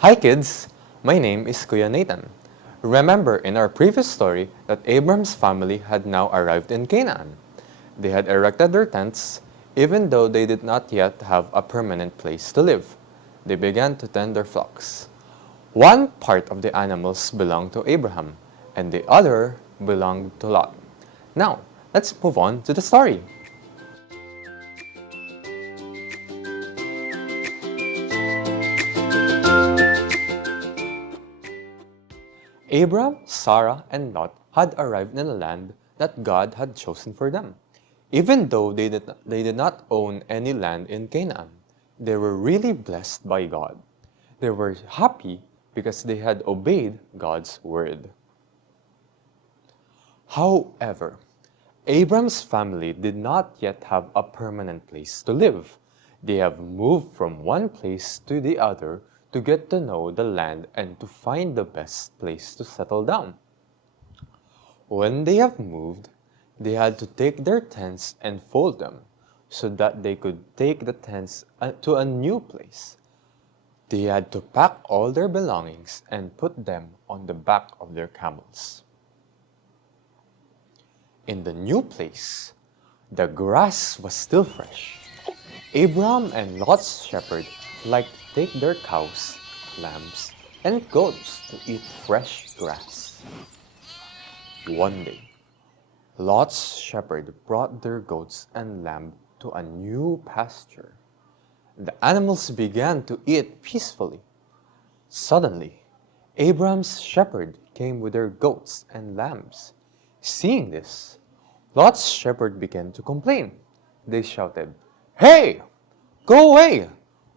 Hi kids, my name is Kuya Nathan. Remember in our previous story that Abram's family had now arrived in Canaan. They had erected their tents, even though they did not yet have a permanent place to live. They began to tend their flocks. One part of the animals belonged to Abraham, and the other belonged to Lot. Now, let's move on to the story. Abram, Sarah, and Lot had arrived in a land that God had chosen for them. Even though they did not own any land in Canaan, they were really blessed by God. They were happy because they had obeyed God's word. However, Abram's family did not yet have a permanent place to live. They have moved from one place to the other to get to know the land and to find the best place to settle down. When they have moved, they had to take their tents and fold them so that they could take the tents to a new place. They had to pack all their belongings and put them on the back of their camels. In the new place, the grass was still fresh. Abram and Lot's shepherd liked to take their cows, lambs, and goats to eat fresh grass. One day, Lot's shepherd brought their goats and lamb to a new pasture. The animals began to eat peacefully. Suddenly, Abram's shepherd came with their goats and lambs. Seeing this, Lot's shepherd began to complain. They shouted, "Hey! Go away!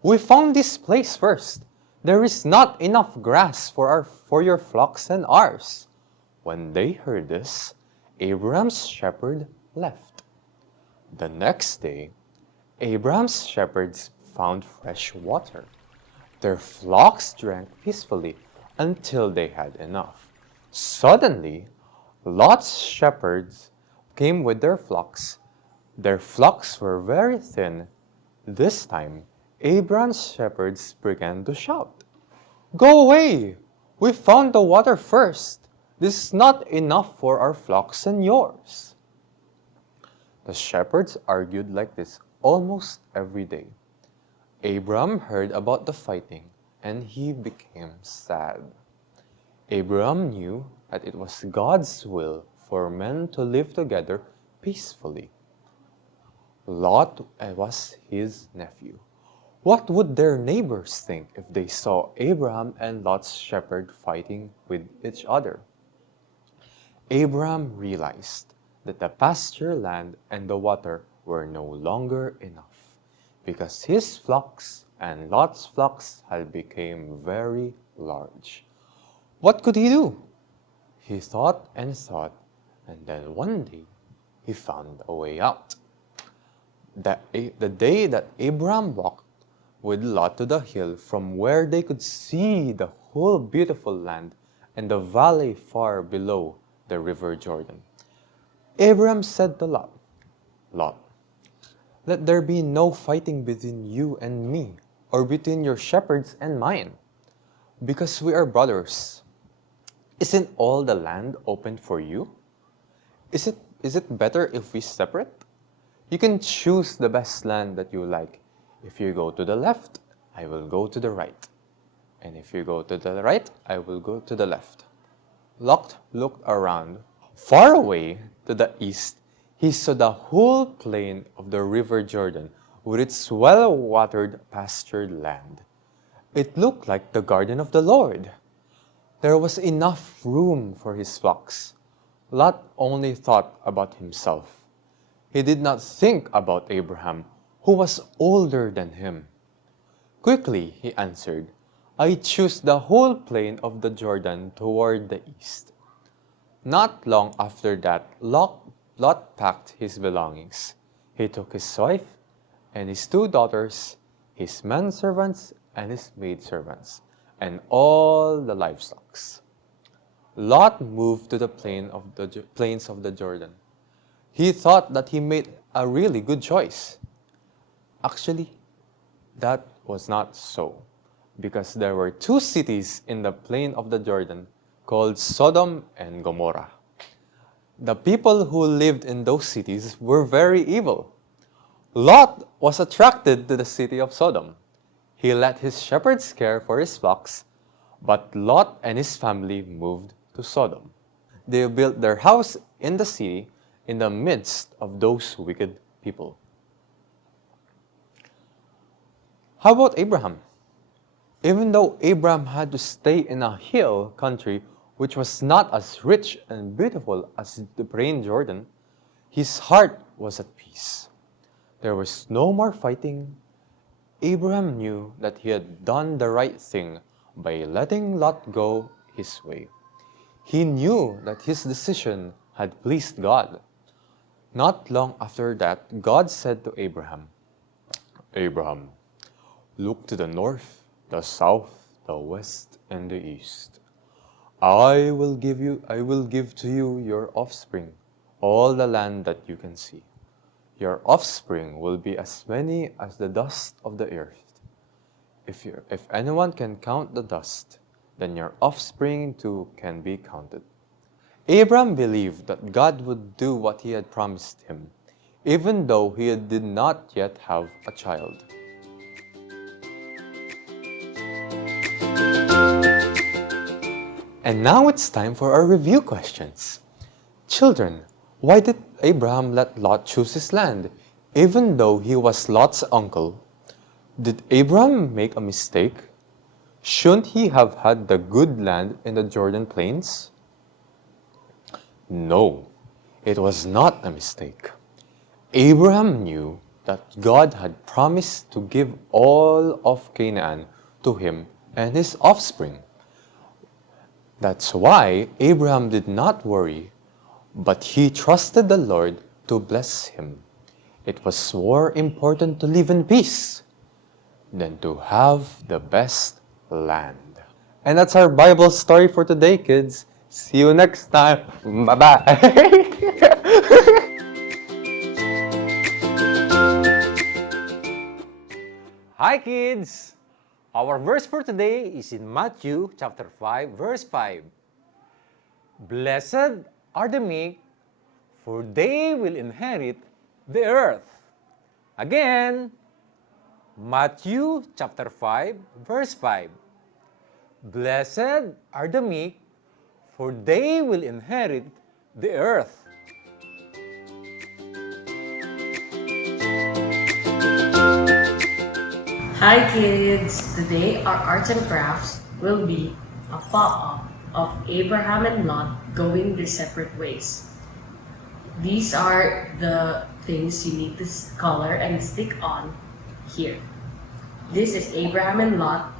We found this place first. There is not enough grass for your flocks and ours." When they heard this, Abram's shepherd left. The next day, Abram's shepherds found fresh water. Their flocks drank peacefully until they had enough. Suddenly, Lot's shepherds came with their flocks. Their flocks were very thin. This time, Abram's shepherds began to shout, "Go away! We found the water first. This is not enough for our flocks and yours." The shepherds argued like this almost every day. Abram heard about the fighting and he became sad. Abram knew that it was God's will for men to live together peacefully. Lot was his nephew. What would their neighbors think if they saw Abraham and Lot's shepherd fighting with each other? Abraham realized that the pasture land and the water were no longer enough because his flocks and Lot's flocks had become very large. What could he do? He thought, and then one day he found a way out. The day that Abraham walked with Lot to the hill from where they could see the whole beautiful land and the valley far below the river Jordan, Abraham said to Lot, "Lot, let there be no fighting between you and me, or between your shepherds and mine, because we are brothers. Isn't all the land open for you? Is it better if we separate? You can choose the best land that you like. If you go to the left, I will go to the right. And if you go to the right, I will go to the left." Lot looked around. Far away to the east, he saw the whole plain of the river Jordan with its well-watered pastured land. It looked like the garden of the Lord. There was enough room for his flocks. Lot only thought about himself. He did not think about Abraham, who was older than him. Quickly, he answered, "I choose the whole plain of the Jordan toward the east." Not long after that, Lot packed his belongings. He took his wife and his 2 daughters, his manservants and his maidservants, and all the livestock. Lot moved to the plains of the Jordan. He thought that he made a really good choice. Actually, that was not so. because there were two cities in the plain of the Jordan called Sodom and Gomorrah. The people who lived in those cities were very evil. Lot was attracted to the city of Sodom. He let his shepherds care for his flocks, but Lot and his family moved to Sodom. They built their house in the city in the midst of those wicked people. How about Abraham? Even though Abraham had to stay in a hill country which was not as rich and beautiful as the plain Jordan, his heart was at peace. There was no more fighting. Abraham knew that he had done the right thing by letting Lot go his way. He knew that his decision had pleased God. Not long after that, God said to Abraham, "Abraham, look to the north, the south, the west, and the east. I will give to you your offspring, all the land that you can see. Your offspring will be as many as the dust of the earth. If anyone can count the dust, then your offspring too can be counted." Abraham believed that God would do what he had promised him, even though he did not yet have a child. And now it's time for our review questions. Children, why did Abraham let Lot choose his land, even though he was Lot's uncle? Did Abraham make a mistake? Shouldn't he have had the good land in the Jordan plains? No, it was not a mistake. Abraham knew that God had promised to give all of Canaan to him and his offspring. That's why Abraham did not worry, but he trusted the Lord to bless him. It was more important to live in peace than to have the best land. And that's our Bible story for today, kids. See you next time. Bye-bye. Hi kids! Our verse for today is in Matthew chapter 5, verse 5. Blessed are the meek, for they will inherit the earth. Again, Matthew chapter 5, verse 5. Blessed are the meek, for they will inherit the earth. Hi kids! Today our arts and crafts will be a pop-up of Abraham and Lot going their separate ways. These are the things you need to color and stick on here. This is Abraham and Lot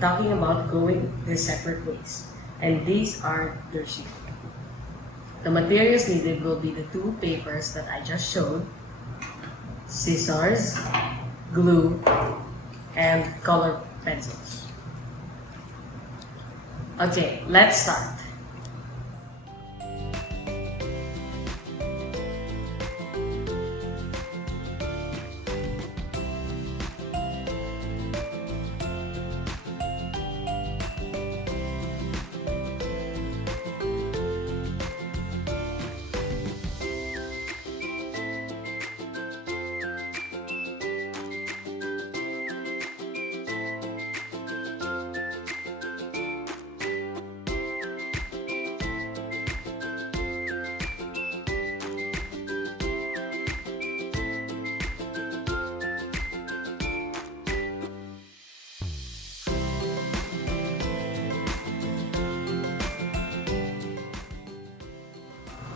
talking about going their separate ways. And these are their sheep. The materials needed will be the two papers that I just showed, scissors, glue, and colored pencils. Okay, let's start.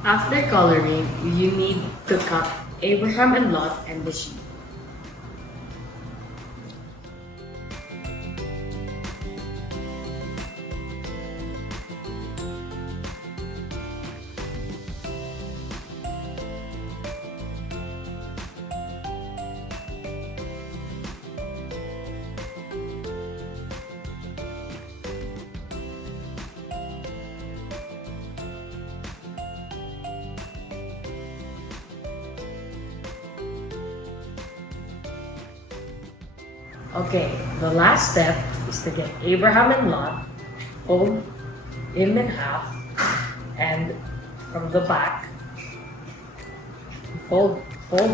After coloring, you need to cut Abraham and Lot and the sheep. Okay, the last step is to get Abraham and Lot, fold him in half, and from the back, fold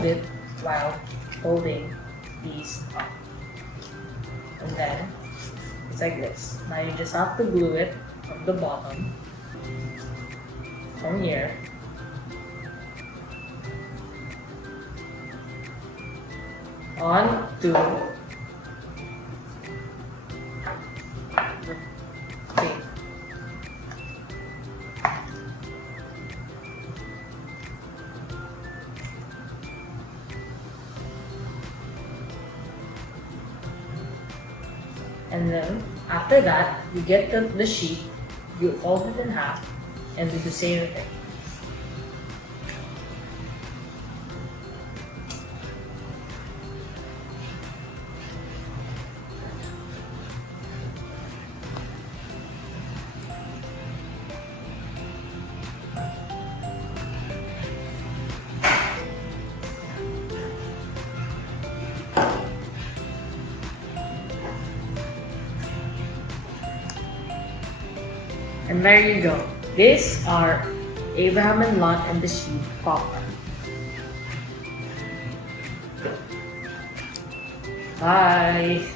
it while folding these up. And then it's like this. Now you just have to glue it from the bottom, from here, on to the thing. And then after that, you get the sheet, you fold it in half, and do the same thing. And there you go. These are Abraham and Lot and the sheep popper. Bye.